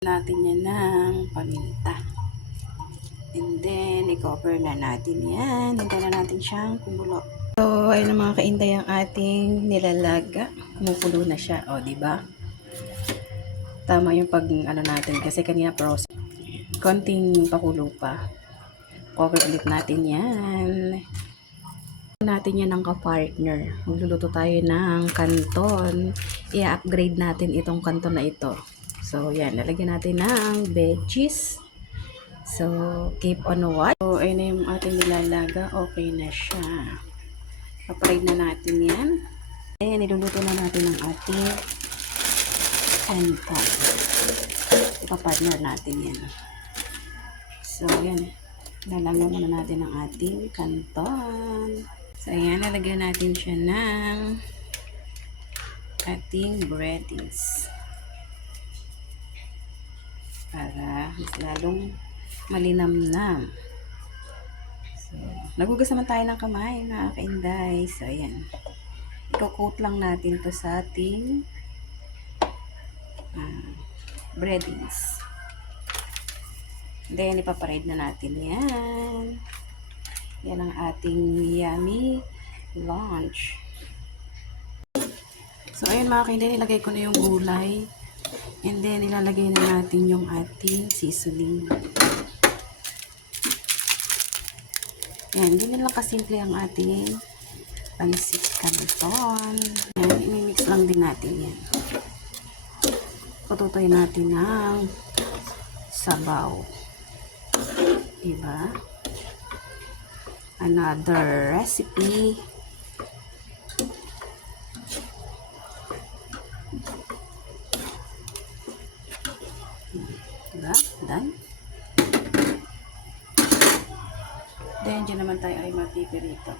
Natin yan ng paminta. And then, i-cover na natin yan. Hintay na natin siyang kumulo. So, ayun na mga kainday ang ating nilalaga. Kumukulo na siya. O, diba? Tama yung pag, natin. Kasi kanina process. Konting pakulo pa. Cover ulit natin yan. Natin yan ng ka-partner. Magluluto tayo ng kanton. I-upgrade natin itong kanton na ito. So, yan. Lalagyan natin ng veggies. So, keep on watch. So, ayun na yung ating nilalaga. Okay na siya. Paparide na natin yan. Ayan, niluluto na natin ang ating kanton. Ipapartner natin yan. So, ayan. Lalagyan muna natin ang ating kanton. So, ayan. Lalagyan natin siya ng ating breadings. Para mas lalong malinamnam. So, nagugas naman tayo ng kamay, mga kainday. So, ayan. Iko-coat lang natin to sa ating breadings. Then, ipaparide na natin yan. Yan ang ating yummy lunch. So, ayan mga kainday, nilagay ko na yung gulay. And then, ilalagay na natin yung ating seasoning. Yan, ganyan lang kasimple ang ating pancit canton. Yan, imimix lang din natin yan. Patutoy natin ng sabaw. Diba? Another recipe. Diba? Done. Then, dyan naman tayo ay magpipirito.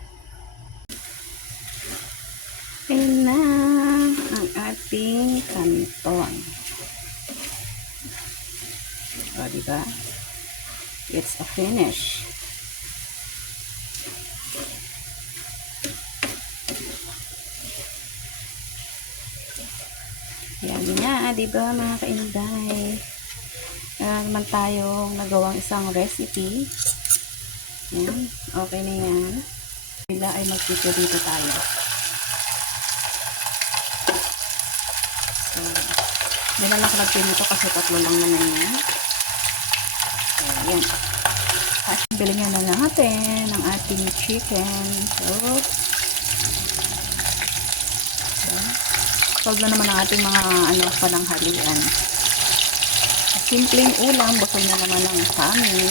Ayan na ang ating kanton. O, diba? It's a finish. Ayan na, diba mga kainday? Naman tayong nagawang isang recipe. Ayan, okay na yan. Bila ay magpipirito tayo. So, hindi na lang ako nagpirito kasi tatlo lang naman yan. Ayan. Bilingan na natin ang ating chicken. So, solve na naman ang ating mga pananghalian. Simpleng ulam, busog na naman ang kanin.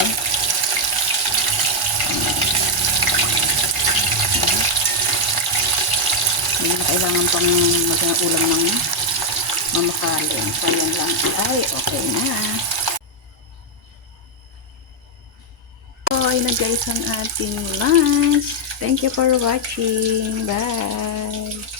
Hindi na kailangan pang mag-ulam ng mamakalin. So, yan lang ay okay na. So, ayun na guys ang ating lunch. Thank you for watching. Bye!